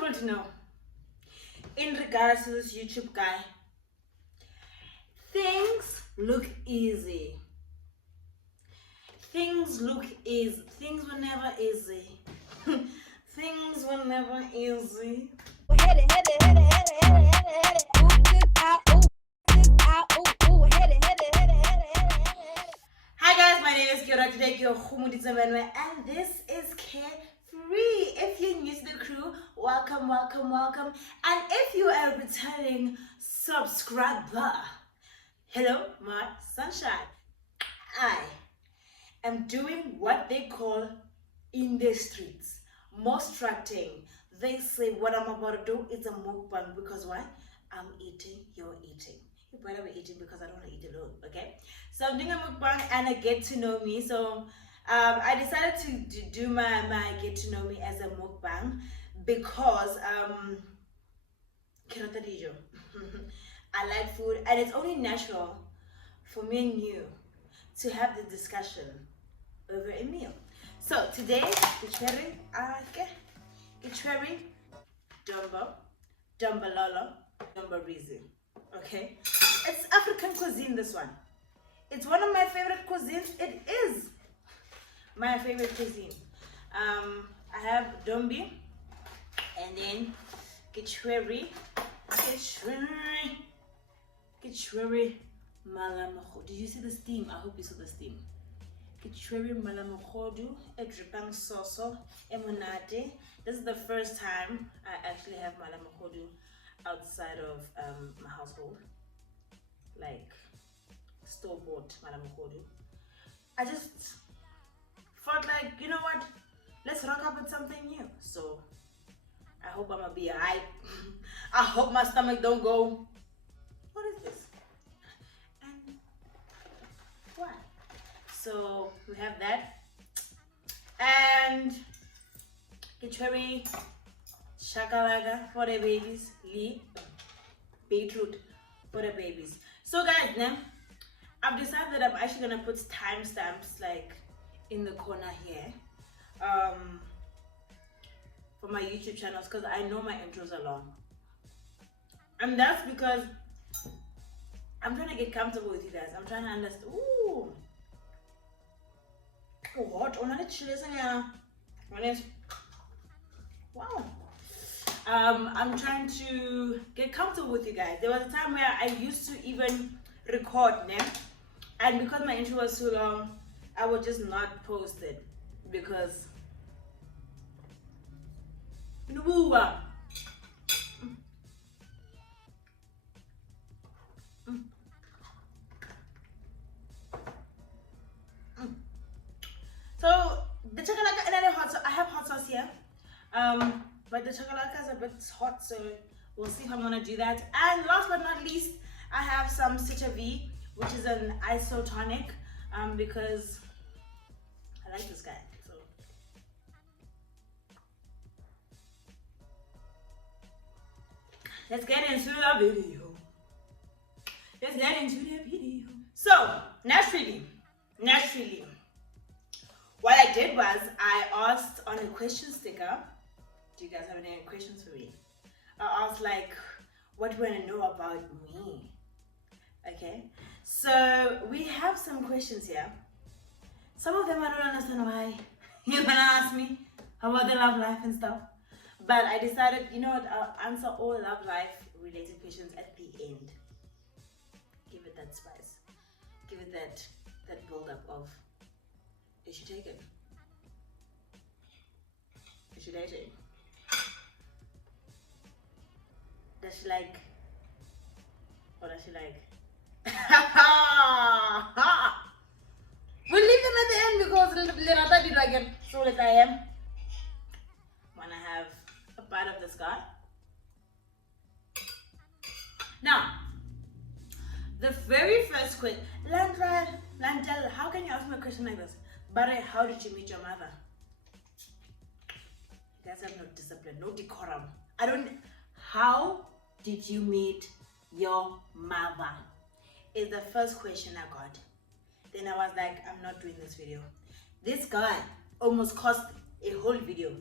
people to know in regards to this YouTube guy. Things look easy. Things look easy. Things were never easy. Things were never easy. Hi guys, my name is Kiora today, and this is Carefree. If you're new to the crew, welcome, welcome, welcome. And if you are a returning subscriber, hello, my sunshine. I am doing what they call in the streets, mostrating. They say what I'm about to do is a mukbang because why? I'm eating, you're eating. You better be eating because I don't want to eat alone, okay? So I'm doing a mukbang and a get to know me. So I decided to do my get to know me as a mukbang because I like food and it's only natural for me and you to have the discussion over a meal. So today, Kichweri, Dumbalolo, Dumbarizi. Okay? It's African cuisine, this one. It's one of my favorite cuisines. It is my favorite cuisine. I have Dombi and then Kichweri Malamocho. Did you see the steam? I hope you saw the steam. Kichweri Malamochodu, Edripang Soso, Emonate. This is the first time I actually have Malamochodu outside of my household. Like store-bought Malamochodu. I just felt like, you know what? Let's rock up with something new. So I hope I'm gonna be alright. I hope my stomach don't go. What is this? And why? So we have that. And Kichweri Shakalaga for the babies. Lee beetroot for the babies. So guys, now I've decided that I'm actually gonna put timestamps like in the corner here for my YouTube channels because I know my intros are long. And that's because I'm trying to get comfortable with you guys. I'm trying to understand. Ooh. What? Wow. I'm trying to get comfortable with you guys. There was a time where I used to even record them, and because my intro was so long, I would just not post it because So the chakalaka and then hot sauce. I have hot sauce here, but the chakalaka is a bit hot, so we'll see if I'm gonna do that. And last but not least, I have some Citra-V, which is an isotonic, because I like this guy. So let's get into the video. Let's get into the video. So naturally, what I did was I asked on a question sticker, do you guys have any questions for me? I asked like, what do you want to know about me? Okay, so we have some questions here. Some of them I don't understand why you're gonna ask me about the love life and stuff. But I decided, you know what, I'll answer all love life related questions at the end. Give it that spice. Give it that build up of, is she taken? Is she dating? Does she like? Or does she like? We'll leave them at the end because Lenata did like it. So like I am. Wanna have a part of this guy. Now, the very first question, Lantel, how can you ask me a question like this? Barre, how did you meet your mother? You guys have no discipline, no decorum. How did you meet your mother? Is the first question I got. Then I was like, I'm not doing this video. This guy almost cost a whole video.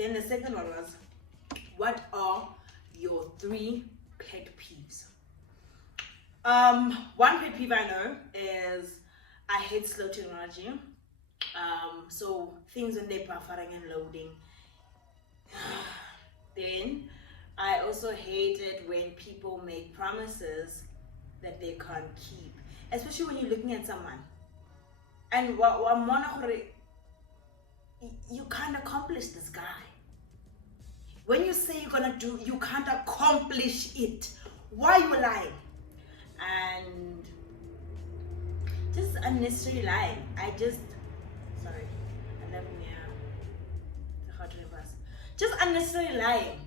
Then the second one was, what are your 3 pet peeves? One pet peeve I know is I hate slow technology. So things when they're buffering and loading. Then I also hate it when people make promises that they can't keep, especially when you're looking at someone and you can't accomplish this guy. When you say you're gonna do, you can't accomplish it. Why are you lying? And just unnecessary lying. Sorry, I love the hot bus. Just unnecessary lying.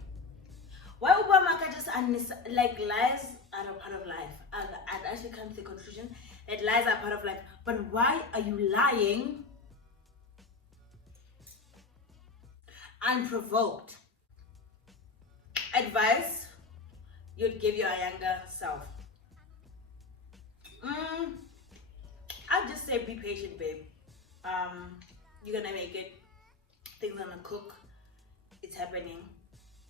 Why Obama just unnecessary, like lies are a part of life. I've actually come to the conclusion that lies are part of life. But why are you lying unprovoked? Advice you'd give your younger self. I'd just say be patient, babe. You're gonna make it. Things are gonna cook. It's happening.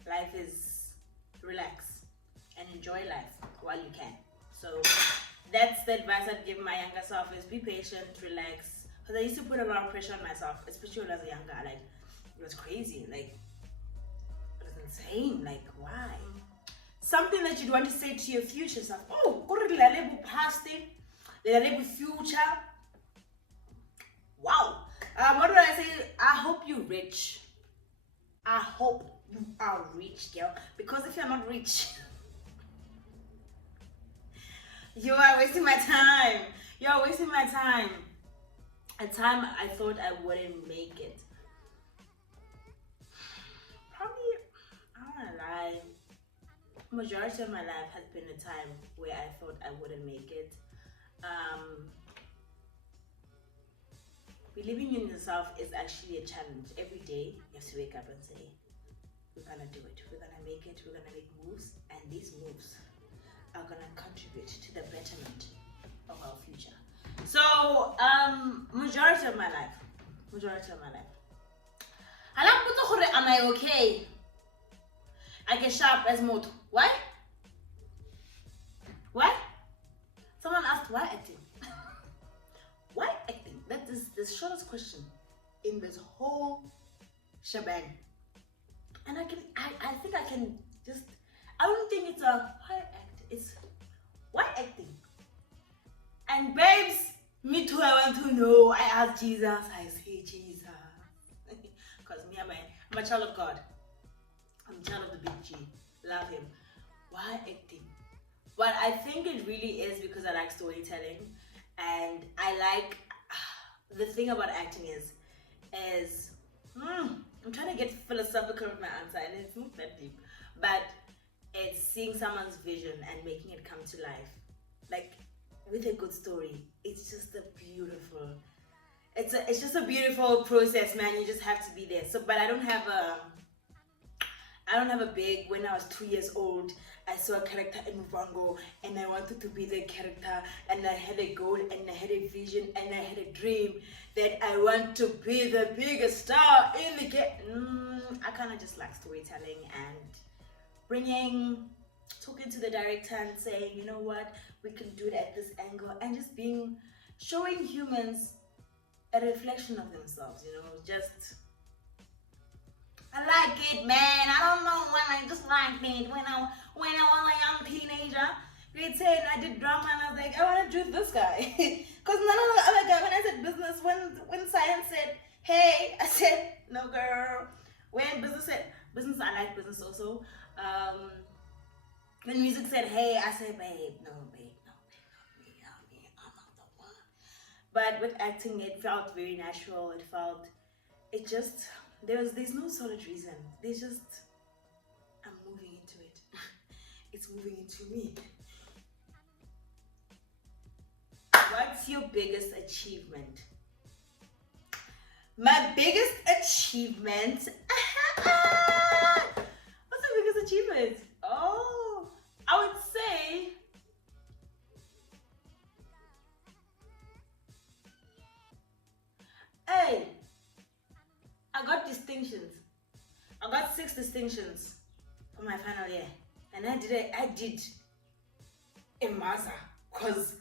Life is relax and enjoy life while you can. So that's the advice I'd give my younger self is be patient, relax. Because I used to put a lot of pressure on myself, especially when I was younger. Like, it was crazy. Like, it was insane. Like, why? Something that you'd want to say to your future self. Oh, go to the level past it, the level future. Wow. What do I say? I hope you're rich. I hope you are rich, girl. Because if you're not rich, you are wasting my time. You are wasting my time. A time I thought I wouldn't make it. Probably, I don't wanna lie. Majority of my life has been a time where I thought I wouldn't make it. Believing in yourself is actually a challenge. Every day you have to wake up and say, we're gonna do it, we're gonna make it, we're gonna make moves, and these moves are gonna contribute to the betterment of our future. So, majority of my life. Am I okay? I get sharp as moto. Why? Why? Someone asked why acting? Why acting? That is the shortest question in this whole shebang. And I think I can just, I don't think it's a why act, it's why acting? And babes, me too, I want to know. I ask Jesus, I say Jesus. Because me, I'm a child of God. I'm a child of the big G. Love him. Why acting? But I think it really is because I like storytelling. And I like, the thing about acting is I'm trying to get philosophical with my answer, and it's not that deep, but it's seeing someone's vision and making it come to life. Like, with a good story, it's just it's just a beautiful process, man. You just have to be there. So, but I don't have a big, when I was 2 years old, I saw a character in Mukbang and I wanted to be the character, and I had a goal and I had a vision and I had a dream that I want to be the biggest star in the game. I kind of just like storytelling and talking to the director and saying, you know what, we can do it at this angle, and just showing humans a reflection of themselves, you know, just, I like it, man. I don't know when I just liked it. When I was a young teenager, grade 10, I did drama and I was like, I want to do this guy. Because none of the other guys, when I said business, when science said, hey, I said, no girl. When business said, business, I like business also. When music said, hey, I said, babe, no, babe, no, babe, not me, I'm not the one. But with acting, it felt very natural. There's no solid reason. I'm moving into it. It's moving into me. What's your biggest achievement? My biggest achievement? What's my biggest achievement? Oh, I would say hey, I got distinctions. I got 6 distinctions for my final year, and I did a master because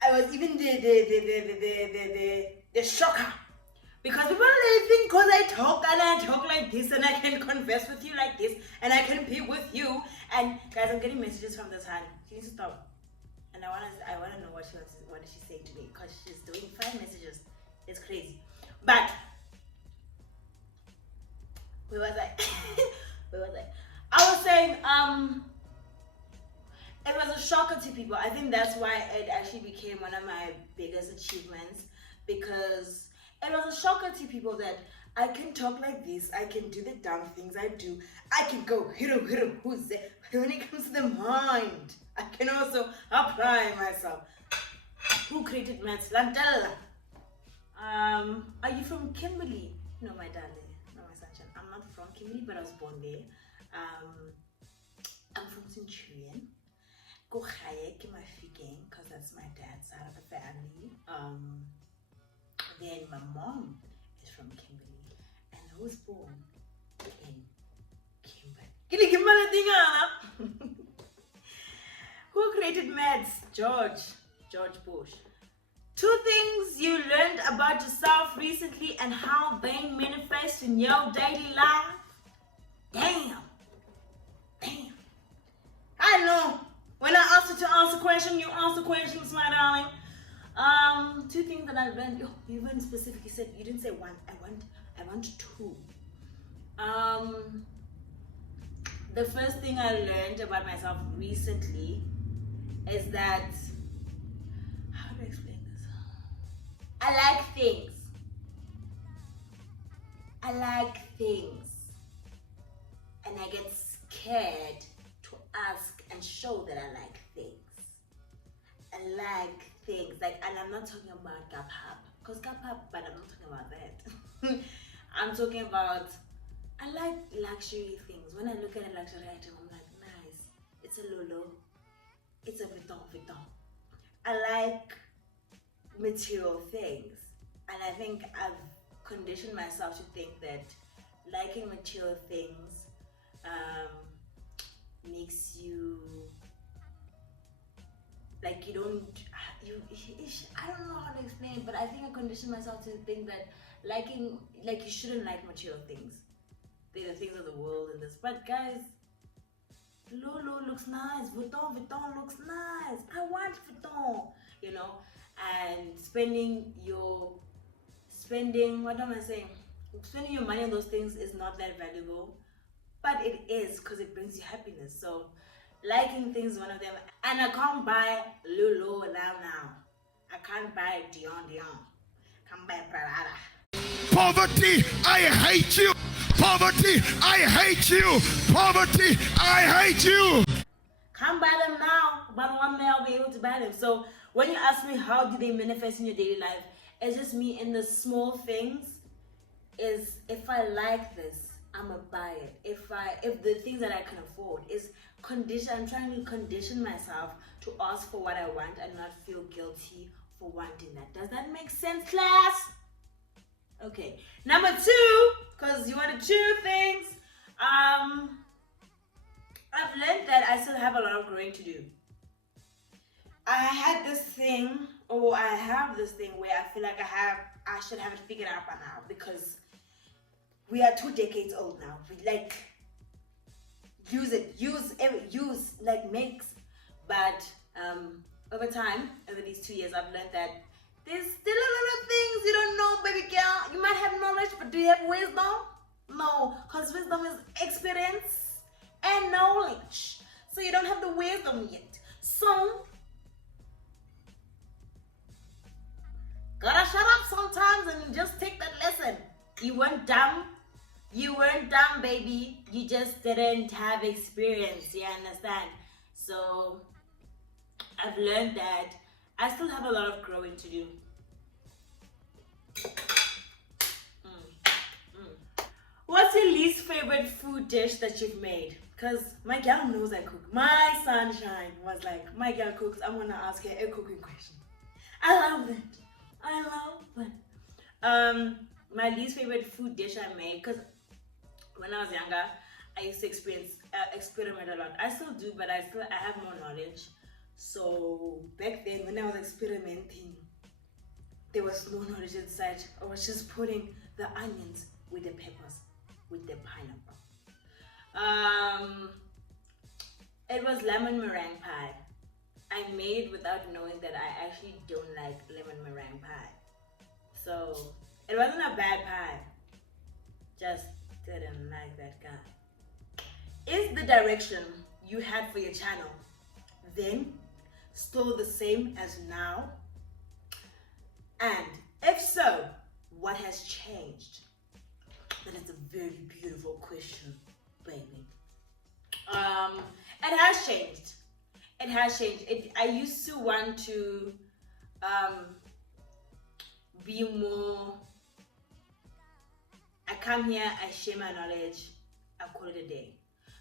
I was even the shocker. Because people think because I talk like this and I can converse with you like this and I can be with you. And guys, I'm getting messages from this honey. She needs to stop. And I wanna know what is she saying to me, because she's doing 5 messages. It's crazy. But where was I? Where was I? I was saying it was a shocker to people. I think that's why it actually became one of my biggest achievements, because it was a shocker to people that I can talk like this, I can do the dumb things I do, I can go hero, who's there? But when it comes to the mind, I can also apply myself. Who created maths? Lantella. Are you from Kimberley? No, my darling. No, my sunshine. I'm not from Kimberley, but I was born there. I'm from Centurion. Go Hayek in my figure, because that's my dad's side of the family. Then my mom is from Kimberley, and I was born in Kimberley. Who created maths? George Bush. 2 things you learned about yourself recently and how they manifest in your daily life. Damn. I know. When I asked you to answer question, you answer questions, my darling. 2 things that I learned. Oh, you even specifically said, you didn't say 1. I want 2. The first thing I learned about myself recently is that, how do I explain this? I like things. And I get scared to ask and show that I like things. I like things, like, and I'm not talking about gap-hap, because gap-hap, but I'm not talking about that. I'm talking about, I like luxury things. When I look at a luxury item, I'm like, nice. It's a Lolo. It's a Vuitton. I like material things. And I think I've conditioned myself to think that liking material things makes you, like, I don't know how to explain, but I think I conditioned myself to think that you shouldn't like material things. They're the things of the world and this. But guys, Lolo looks nice, Vuitton looks nice. I want Vuitton, and spending your money on those things is not that valuable, but it is, because it brings you happiness. So liking things is one of them. And I can't buy Lulu now. I can't buy Dion. Can't buy Prada. Poverty, I hate you. Poverty, I hate you. Poverty, I hate you. Can't buy them now, but one day I'll be able to buy them. So when you ask me how do they manifest in your daily life, it's just me in the small things. Is if I like this, I'ma buy it. If the things that I can afford is condition, I'm trying to condition myself to ask for what I want and not feel guilty for wanting that. Does that make sense, class? Okay. Number 2, because you wanted 2 things. I've learned that I still have a lot of growing to do. I have this thing where I feel like I should have it figured out by now, because we are 2 decades old now. We use makes, but over time, over these 2 years, I've learned that there's still a lot of things you don't know, baby girl. You might have knowledge, but do you have wisdom? No, because wisdom is experience and knowledge. So you don't have the wisdom yet. So gotta shut up sometimes and just take that lesson. You weren't dumb, baby. You just didn't have experience. You understand? So I've learned that I still have a lot of growing to do. What's your least favorite food dish that you've made? Because my girl knows I cook. My sunshine was like, my girl cooks. I'm gonna ask her a cooking question. I love it. My least favorite food dish I made, because when I was younger, I used to experiment a lot. I still do, but I have more knowledge. So back then, when I was experimenting, there was no knowledge inside. I was just putting the onions with the peppers, with the pineapple. It was lemon meringue pie. I made without knowing that I actually don't like lemon meringue pie. So it wasn't a bad pie. Just didn't like that guy. Is the direction you had for your channel then still the same as now? And if so, what has changed? That is a very beautiful question, baby. It has changed. It has changed. I used to want to be more. I come here, I share my knowledge, I call it a day.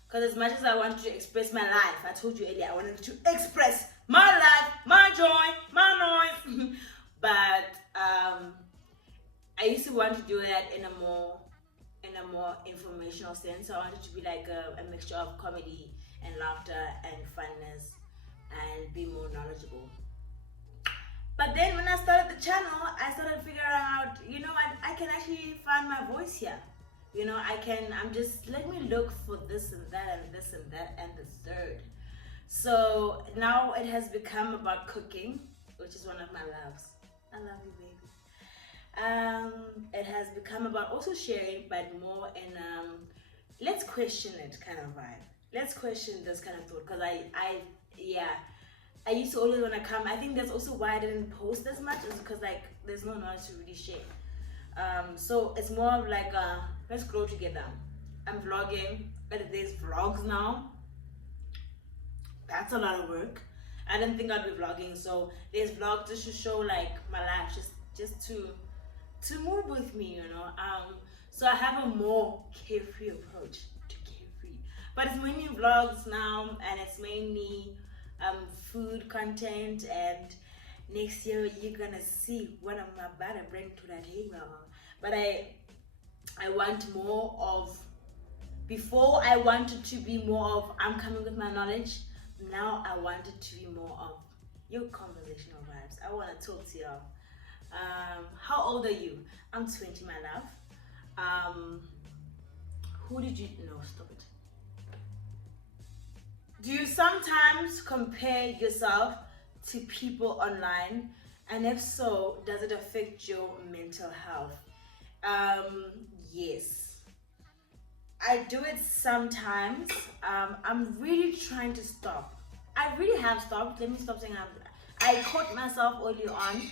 Because as much as I wanted to express my life, I told you earlier, I wanted to express my life, my joy, my noise. But I used to want to do that in a more informational sense. So I wanted to be like a mixture of comedy and laughter and funness and be more knowledgeable. But then when I started the channel, I started figuring out, you know what, I can actually find my voice here. You know, let me look for this and that and this and that and the third. So now it has become about cooking, which is one of my loves. I love you, baby. It has become about also sharing, but more in let's question it kind of vibe. Let's question this kind of thought, because I used to always want to come. I think that's also why I didn't post as much, is because like there's no knowledge to really share. So it's more of like let's grow together. I'm vlogging, but there's vlogs now. That's a lot of work. I didn't think I'd be vlogging, so there's vlogs just to show like my life, just to move with me, you know. So I have a more carefree approach to carefree, but it's mainly vlogs now, and it's mainly food content. And next year you're gonna see what I'm about to bring to that table. But I want more of. Before I wanted to be more of I'm coming with my knowledge. Now I want it to be more of your conversational vibes. I want to talk to y'all. How old are you? I'm 20, my love. Who did you know? Stop it. Do you sometimes compare yourself to people online? And if so, does it affect your mental health? Yes. I do it sometimes. I'm really trying to stop. I really have stopped. Let me stop saying I caught myself early on,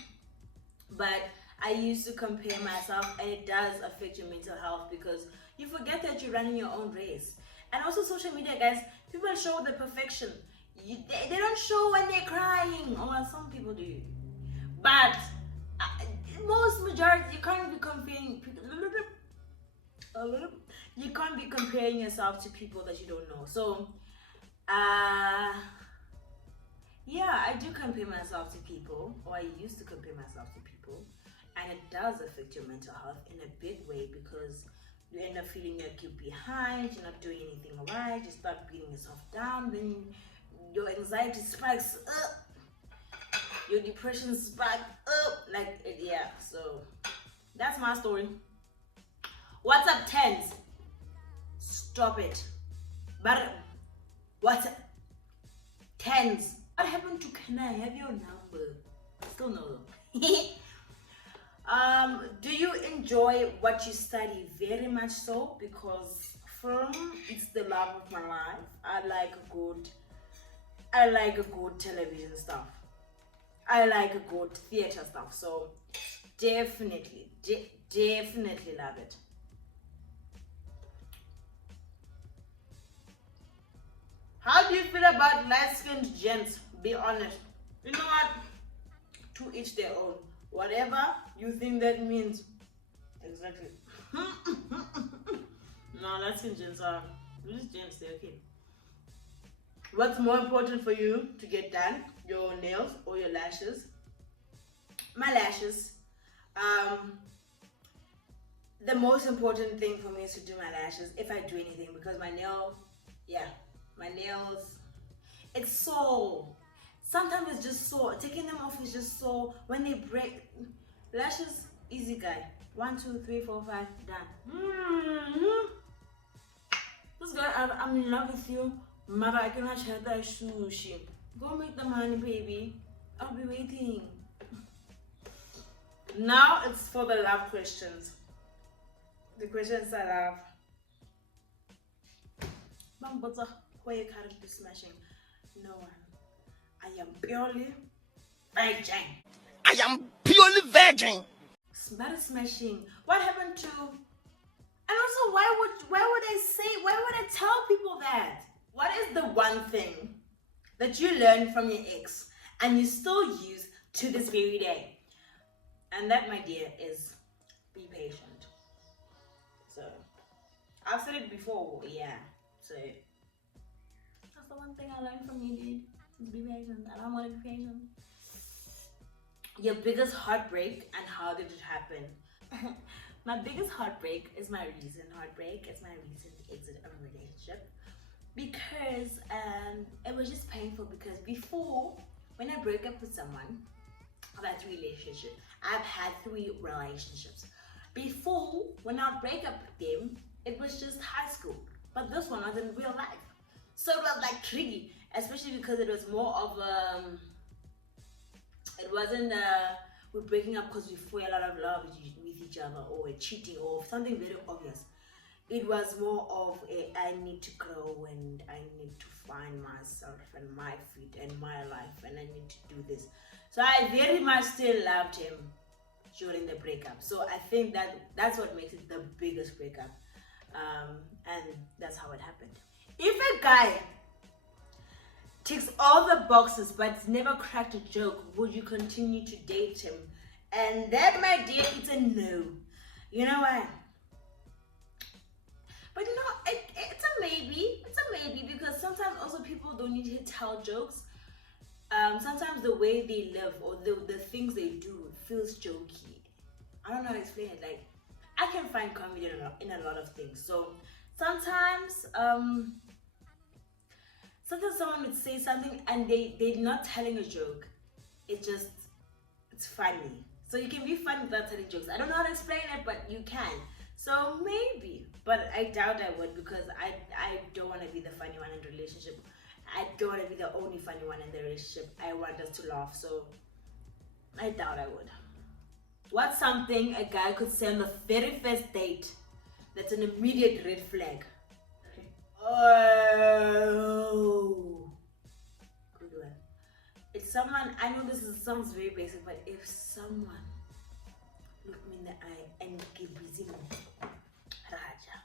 but I used to compare myself, and it does affect your mental health because you forget that you're running your own race. And also social media, guys, people show the perfection. They don't show when they're crying. Oh, well, some people do. But most majority, you can't be comparing people. You can't be comparing yourself to people that you don't know. So, yeah, I do compare myself to people, or I used to compare myself to people, and it does affect your mental health in a big way because you end up feeling like you're behind, you're not doing anything right, you start beating yourself down, then your anxiety spikes up, your depression spikes up, yeah. So that's my story. What's up, tens? Stop it. But what's up, tens? What happened to can I have your number? Still no. Do you enjoy what you study? Very much so, because film is the love of my life. I like a good television stuff. I like a good theater stuff. So definitely love it. How do you feel about light-skinned gents? Be honest. You know what? To each their own. Whatever you think that means. Exactly. No, light-skinned gents are just gents. They're okay. What's more important for you to get done? Your nails or your lashes? My lashes. the most important thing for me is to do my lashes if I do anything, because my nails, it's sore. Sometimes it's just sore. Taking them off is just sore. When they break, lashes, easy guy. 1, 2, 3, 4, 5, done. This guy, I'm in love with you. Mother, I cannot share that sushi. Go make the money, baby. I'll be waiting. Now it's for the love questions. The questions I love. Bambota, who are you currently smashing? No one. I am purely virgin. I am purely virgin. Smart smashing. What happened to? And also, why would I tell people that? What is the one thing that you learned from your ex and you still use to this very day? And that, my dear, is be patient. So, I've said it before, yeah. So, that's the one thing I learned from you, dude. Is be patient. I don't want to be patient. Your biggest heartbreak and how did it happen? My biggest heartbreak is my recent heartbreak. It's my recent exit of a relationship. Because it was just painful, because before, when I broke up with someone, I've had 3 relationships. I've had 3 relationships. Before, when I would break up with them, it was just high school. But this one was in real life. So it was like tricky, especially because it was more of it wasn't we're breaking up because we fell out of love with each other, or we're cheating, or something very obvious. It was more of I need to grow and I need to find myself and my feet and my life, and I need to do this. So I very much still loved him during the breakup. So I think that's what makes it the biggest breakup. And that's how it happened. If a guy ticks all the boxes but never cracked a joke, would you continue to date him? And that, my dear, it's a no. You know why? But you know, it's a maybe. It's a maybe, because sometimes also people don't need to tell jokes. Sometimes the way they live or the things they do feels jokey. I don't know how to explain it. Like, I can find comedy in a lot of things. So sometimes someone would say something and they're not telling a joke. It's funny. So you can be funny without telling jokes. I don't know how to explain it, but you can. So maybe, but I doubt I would, because I don't want to be the funny one in the relationship. I don't want to be the only funny one in the relationship. I want us to laugh, so I doubt I would. What's something a guy could say on the very first date that's an immediate red flag? Oh, good one. It's someone, I know sounds very basic, but if someone looked me in the eye and give busy Raja,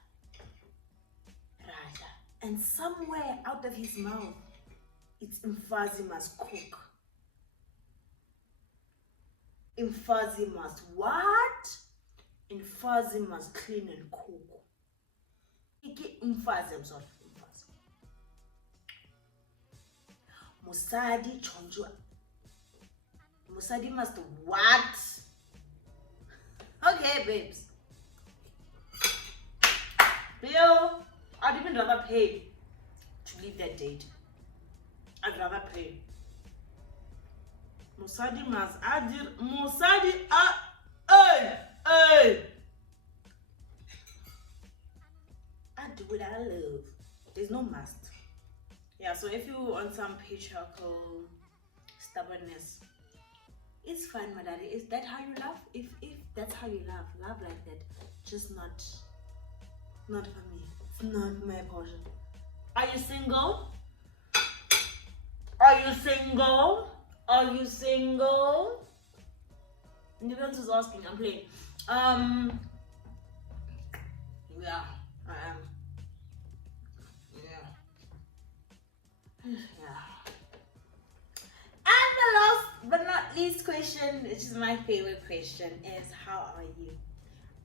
and somewhere out of his mouth, it's Mfazi must cook. Mfazi must what? Mfazi must clean and cook. Mfazi, I'm sorry. Musadi chonjwa. Musadi must what? Okay, babes. Bill, I'd even rather pay to leave that date. I'd rather pay. Musadi must adir. Musadi hey. I do what I love. There's no must. Yeah, so if you want some patriarchal stubbornness, it's fine, my daddy. Is that how you love? If that's how you love like that, just not for me. It's not my portion. Are you single? Are you single? Are you single? Nivens is asking. I'm playing. Yeah, I am. Yeah. And the last but not least question, which is my favorite question, is how are you?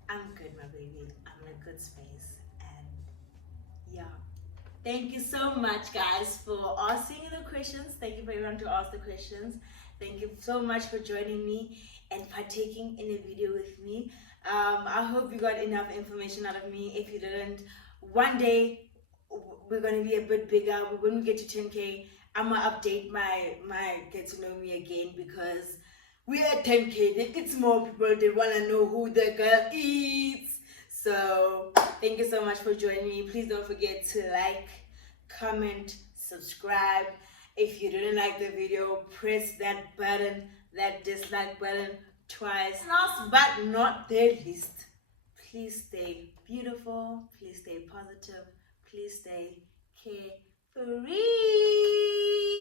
I'm good, my baby. I'm in a good space. And yeah. Thank you so much, guys, for asking the questions. Thank you for everyone to ask the questions. Thank you so much for joining me and partaking in a video with me. I hope you got enough information out of me. If you didn't, one day we're gonna be a bit bigger. When we get to 10K, I'm gonna update my get to know me again, because we are 10K. It's more people. They wanna know who the girl is. So thank you so much for joining me. Please don't forget to like, comment, subscribe. If you didn't like the video, press that button, that dislike button twice. Last but not the least, please stay beautiful, please stay positive, please stay carefree.